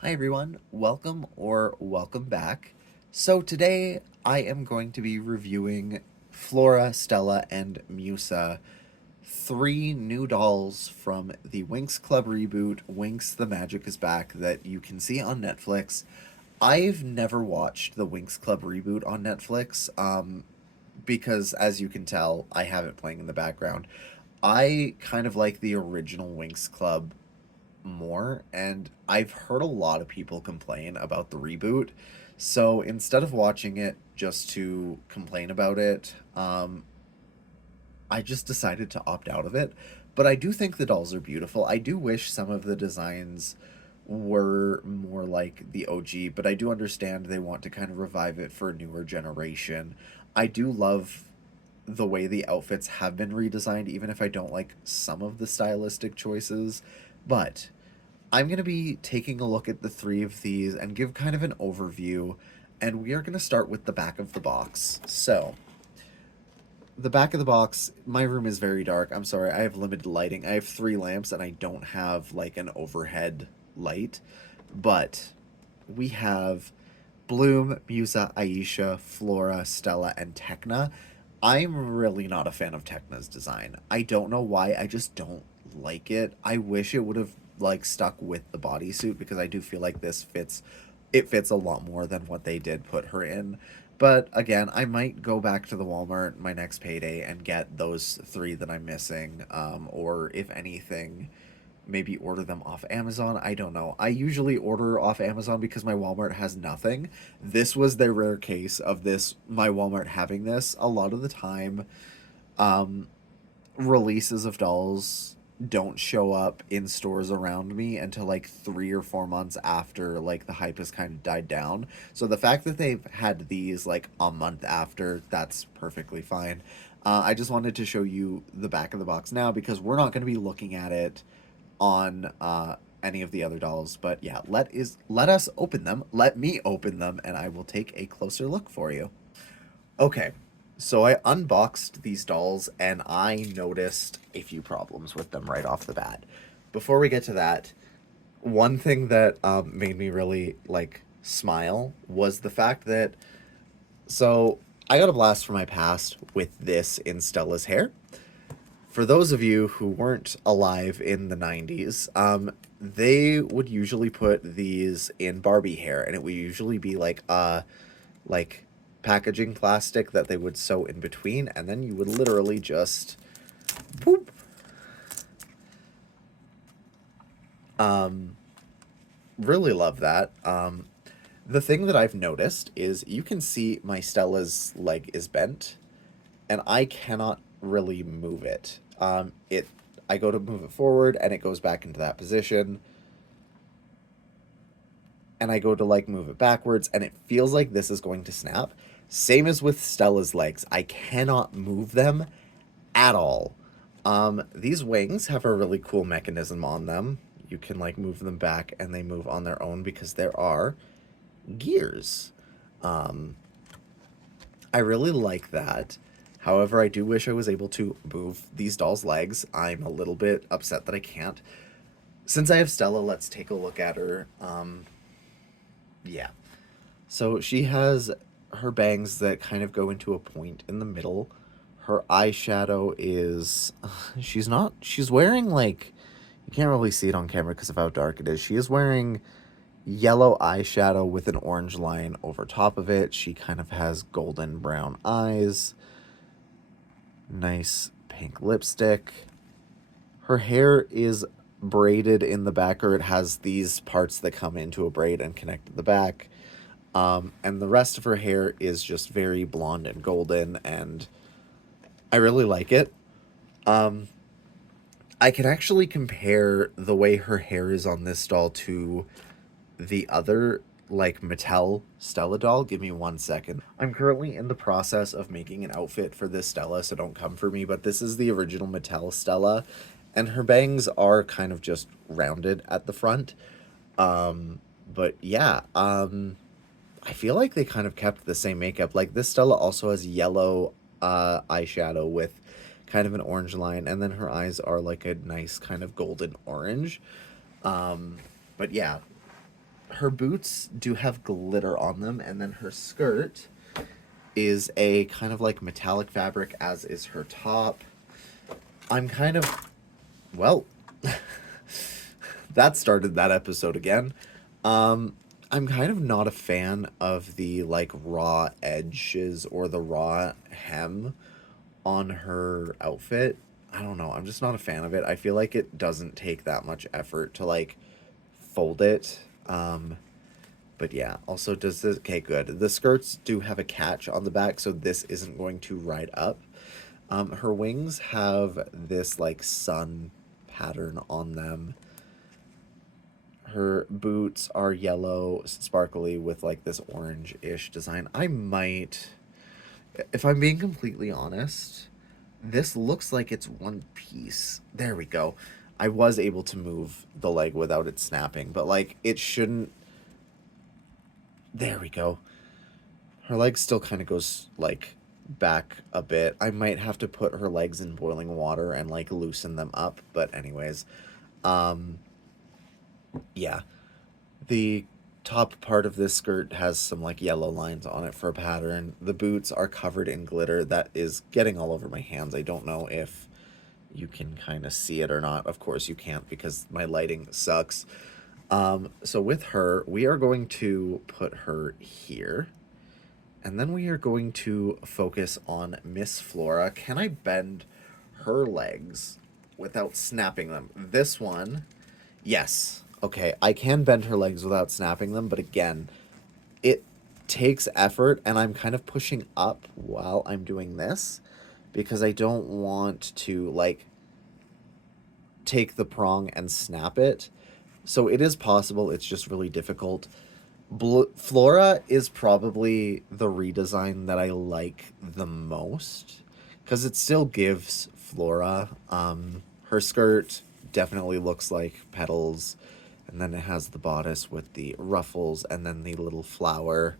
Hi everyone, welcome or welcome back. So today I am going to be reviewing Flora, Stella, and Musa, three new dolls from the Winx Club reboot, Winx the Magic is Back, that you can see on Netflix. I've never watched the Winx Club reboot on Netflix, because as you can tell, I have it playing in the background. I kind of like the original Winx Club more, and I've heard a lot of people complain about the reboot. So instead of watching it just to complain about it, I just decided to opt out of it. But I do think the dolls are beautiful. I do wish some of the designs were more like the OG, but I do understand they want to kind of revive it for a newer generation. I do love the way the outfits have been redesigned, even if I don't like some of the stylistic choices. But I'm going to be taking a look at the three of these and give kind of an overview, and we are going to start with the back of the box. So, the back of the box, my room is very dark. I'm sorry, I have limited lighting. I have three lamps, and I don't have like an overhead light. But we have Bloom, Musa, Aisha, Flora, Stella, and Tekna. I'm really not a fan of Tekna's design. I don't know why, I just don't like it. I wish it would have like stuck with the bodysuit because I do feel like it fits a lot more than what they did put her in. But again, I might go back to the Walmart my next payday and get those three that I'm missing, or if anything, maybe order them off Amazon. I don't know. I usually order off Amazon because my Walmart has nothing. This was the rare case of my Walmart having this. A lot of the time, um, releases of dolls don't show up in stores around me until like 3 or 4 months after like the hype has kind of died down. So the fact that they've had these like a month after, that's perfectly fine. I just wanted to show you the back of the box now because we're not going to be looking at it on any of the other dolls. But yeah, let us open them. Let me open them, and I will take a closer look for you. Okay, so I unboxed these dolls and I noticed a few problems with them right off the bat. Before we get to that, one thing that made me really like smile was the fact that I got a blast from my past with this in Stella's hair. For those of you who weren't alive in the 90s, they would usually put these in Barbie hair, and it would usually be like packaging plastic that they would sew in between, and then you would literally just poop. Um, really love that. The thing that I've noticed is you can see my Stella's leg is bent, and I cannot really move it. I go to move it forward, and it goes back into that position, and I go to like move it backwards, and it feels like this is going to snap. Same as with Stella's legs, I cannot move them at all. These wings have a really cool mechanism on them. You can like move them back, and they move on their own because there are gears. Um, I really like that. However, I do wish I was able to move these dolls' legs. I'm a little bit upset that I can't. Since I have Stella, let's take a look at her. Yeah. So she has her bangs that kind of go into a point in the middle. Her eyeshadow is. She's wearing like. You can't really see it on camera because of how dark it is. She is wearing yellow eyeshadow with an orange line over top of it. She kind of has golden brown eyes. Nice pink lipstick. Her hair is braided in the back, or it has these parts that come into a braid and connect to the back. And the rest of her hair is just very blonde and golden, and I really like it. Um, I can actually compare the way her hair is on this doll to the other, like, Mattel Stella doll. Give me 1 second. I'm currently in the process of making an outfit for this Stella, so don't come for me, but this is the original Mattel Stella, and her bangs are kind of just rounded at the front. But yeah, I feel like they kind of kept the same makeup. Like this Stella also has yellow eyeshadow with kind of an orange line, and then her eyes are like a nice kind of golden orange. But yeah, her boots do have glitter on them, and then her skirt is a kind of like metallic fabric, as is her top. I'm kind of, well, that started that episode again. I'm kind of not a fan of the like raw edges or the raw hem on her outfit. I don't know. I'm just not a fan of it. I feel like it doesn't take that much effort to like fold it. But yeah, also does this, okay, good. The skirts do have a catch on the back, so this isn't going to ride up. Her wings have this like sun pattern on them. Her boots are yellow, sparkly with like this orange-ish design. I might, if I'm being completely honest, this looks like it's one piece. There we go. I was able to move the leg without it snapping, but like it shouldn't. There we go. Her leg still kind of goes like back a bit. I might have to put her legs in boiling water and like loosen them up, but anyways, um yeah. The top part of this skirt has some like yellow lines on it for a pattern. The boots are covered in glitter that is getting all over my hands. I don't know if you can kind of see it or not. Of course you can't because my lighting sucks. So with her, we are going to put her here. And then we are going to focus on Miss Flora. Can I bend her legs without snapping them? This one, yes. Okay, I can bend her legs without snapping them, but again, it takes effort, and I'm kind of pushing up while I'm doing this because I don't want to, like, take the prong and snap it. So it is possible, it's just really difficult. Flora is probably the redesign that I like the most because it still gives Flora. Her skirt definitely looks like petals, and then it has the bodice with the ruffles and then the little flower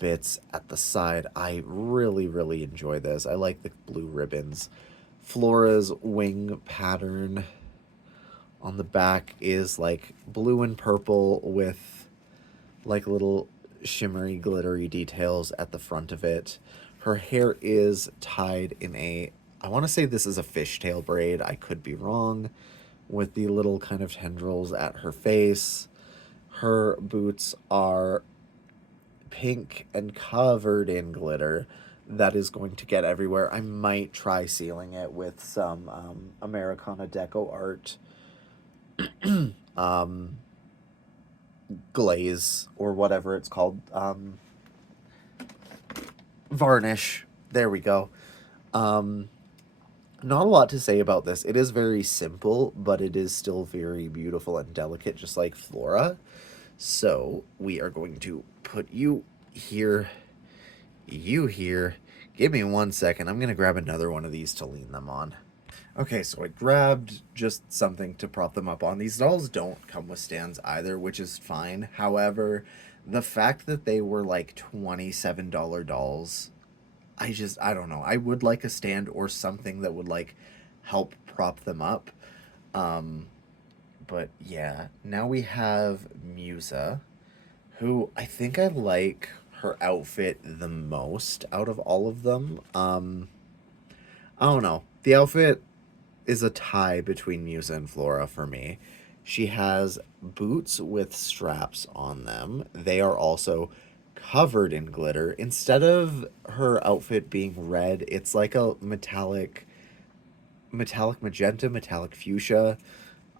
bits at the side. I really, really enjoy this. I like the blue ribbons. Flora's wing pattern on the back is like blue and purple with like little shimmery, glittery details at the front of it. Her hair is tied in a, I want to say this is a fishtail braid. I could be wrong, with the little kind of tendrils at her face. Her boots are pink and covered in glitter that is going to get everywhere. I might try sealing it with some Americana Deco art glaze or whatever it's called. Varnish. There we go. Not a lot to say about this. It is very simple, but it is still very beautiful and delicate, just like Flora. So we are going to put you here, you here. Give me 1 second. I'm going to grab another one of these to lean them on. Okay, so I grabbed just something to prop them up on. These dolls don't come with stands either, which is fine. However, the fact that they were like $27 dolls, I don't know. I would like a stand or something that would like help prop them up. But yeah, now we have Musa, who I think I like her outfit the most out of all of them. I don't know. The outfit is a tie between Musa and Flora for me. She has boots with straps on them. They are also covered in glitter. Instead of her outfit being red, it's like a metallic magenta, metallic fuchsia.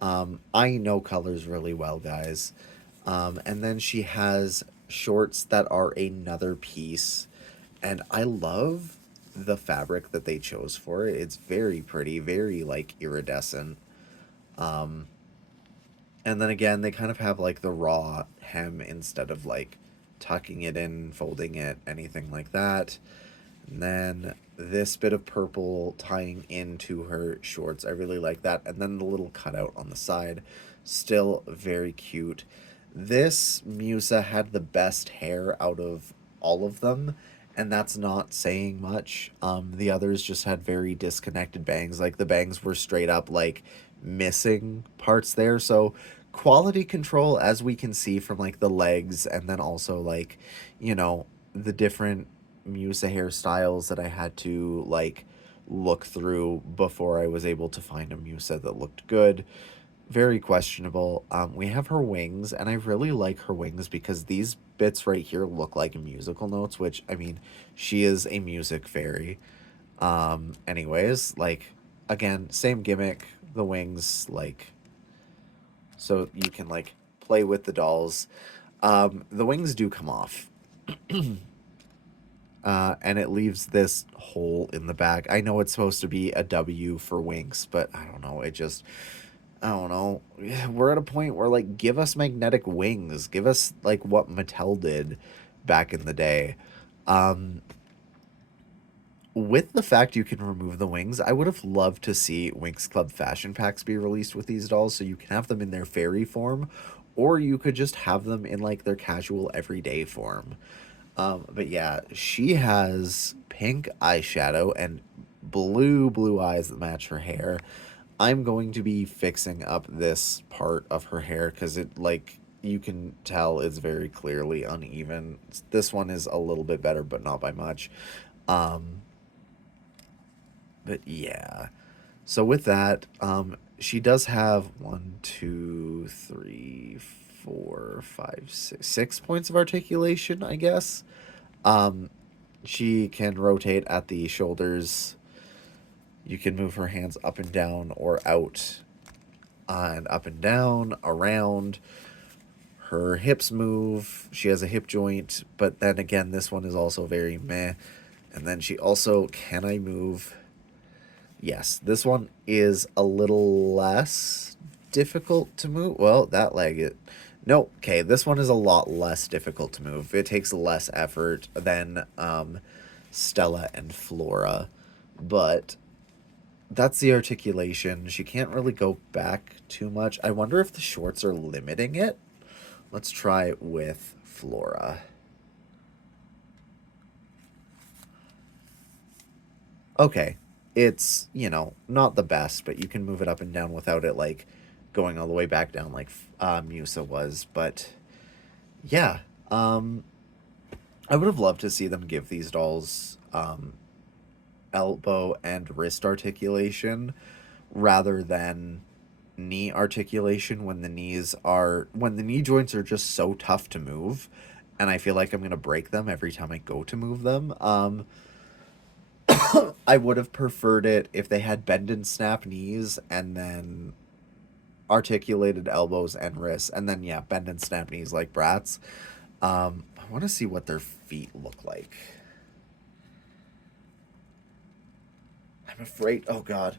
I know colors really well, guys. And then she has shorts that are another piece, and I love the fabric that they chose for it. It's very pretty, very like iridescent. And then again, they kind of have like the raw hem instead of like tucking it in, folding it, anything like that. And then this bit of purple tying into her shorts. I really like that. And then the little cutout on the side. Still very cute. This Musa had the best hair out of all of them, and that's not saying much. The others just had very disconnected bangs. Like the bangs were straight up like missing parts there. So quality control, as we can see from like the legs, and then also like, you know, the different Musa hairstyles that I had to like look through before I was able to find a Musa that looked good. Very questionable. We have her wings, and I really like her wings because these bits right here look like musical notes, which, I mean, she is a music fairy. Anyways, like, again, same gimmick, the wings, like, so you can, like, play with the dolls. The wings do come off, and it leaves this hole in the back. I know it's supposed to be a W for Winx, but I don't know, it just I don't know. We're at a point where like give us magnetic wings. Give us like what Mattel did back in the day. Um with the fact you can remove the wings, I would have loved to see Winx Club fashion packs be released with these dolls so you can have them in their fairy form, or you could just have them in like their casual everyday form. But yeah, she has pink eyeshadow and blue eyes that match her hair. I'm going to be fixing up this part of her hair because it, like, you can tell it's very clearly uneven. This one is a little bit better, but not by much. Um, but yeah. So with that, she does have one, two, three, four, five, six points of articulation, I guess. Um, she can rotate at the shoulders. You can move her hands up and down or out and up and down, around. Her hips move. She has a hip joint, but then again, this one is also very meh. And then she also, can I move? Yes, this one is a little less difficult to move. Well, that leg, no, okay, this one is a lot less difficult to move. It takes less effort than Stella and Flora, but that's the articulation. She can't really go back too much. I wonder if the shorts are limiting it. Let's try with Flora. Okay, it's, you know, not the best, but you can move it up and down without it, like, going all the way back down like Musa was. But, yeah, um, I would have loved to see them give these dolls elbow and wrist articulation rather than knee articulation when the knee joints are just so tough to move, and I feel like I'm gonna break them every time I go to move them. I would have preferred it if they had bend and snap knees and then articulated elbows and wrists, and then yeah, bend and snap knees like Bratz. I want to see what their feet look like. I'm afraid. Oh God.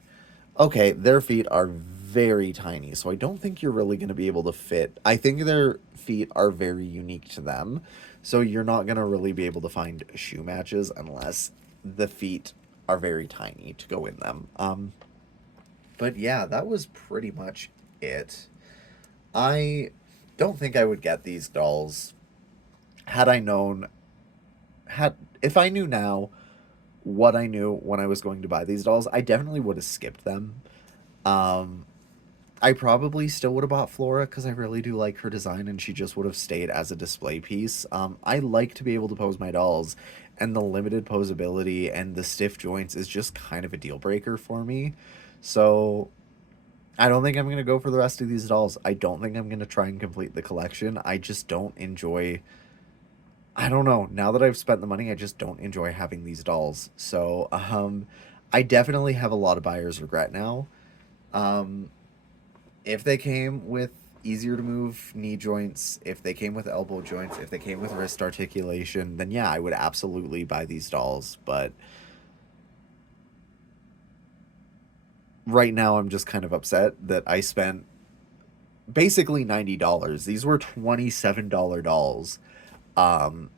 Okay, their feet are very tiny, so I don't think you're really going to be able to fit. I think their feet are very unique to them, so you're not going to really be able to find shoe matches unless the feet are very tiny to go in them. But yeah, that was pretty much it. I don't think I would get these dolls had I known had if I knew now what I knew when I was going to buy these dolls, I definitely would have skipped them. Um, I probably still would have bought Flora because I really do like her design, and she just would have stayed as a display piece. I like to be able to pose my dolls, and the limited posability and the stiff joints is just kind of a deal breaker for me. So I don't think I'm going to go for the rest of these dolls. I don't think I'm going to try and complete the collection. I just don't enjoy. I don't know. Now that I've spent the money, I just don't enjoy having these dolls. So, I definitely have a lot of buyer's regret now. Um, if they came with easier to move knee joints, if they came with elbow joints, if they came with wrist articulation, then yeah, I would absolutely buy these dolls. But right now, I'm just kind of upset that I spent basically $90. These were $27 dolls. Um,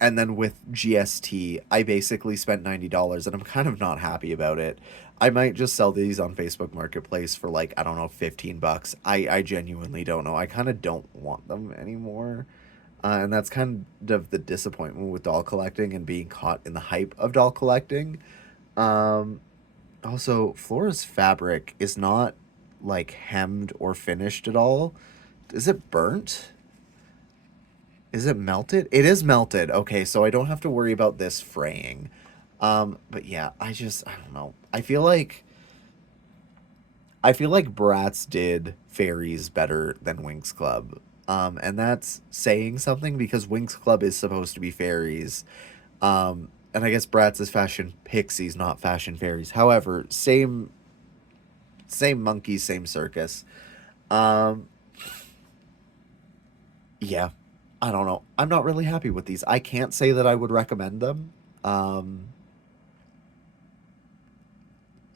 and then with GST, I basically spent $90, and I'm kind of not happy about it. I might just sell these on Facebook Marketplace for like, I don't know, 15 bucks. I genuinely don't know. I kind of don't want them anymore. And that's kind of the disappointment with doll collecting and being caught in the hype of doll collecting. Um, Also, Flora's fabric is not like hemmed or finished at all. Is it burnt? Is it melted? It is melted. Okay, so I don't have to worry about this fraying. But yeah, I don't know. I feel like Bratz did fairies better than Winx Club. And that's saying something because Winx Club is supposed to be fairies. And I guess Bratz is fashion pixies, not fashion fairies. However, same monkeys, same circus. Um, yeah, I don't know. I'm not really happy with these. I can't say that I would recommend them. Um,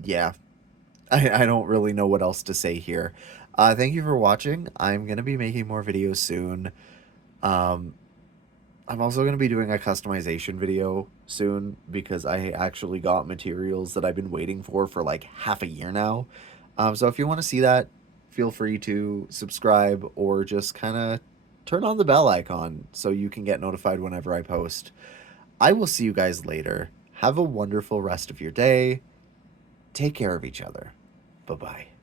yeah, I don't really know what else to say here. Thank you for watching. I'm gonna be making more videos soon. Um, I'm also going to be doing a customization video soon because I actually got materials that I've been waiting for like half a year now. So if you want to see that, feel free to subscribe or just kind of turn on the bell icon so you can get notified whenever I post. I will see you guys later. Have a wonderful rest of your day. Take care of each other. Bye bye.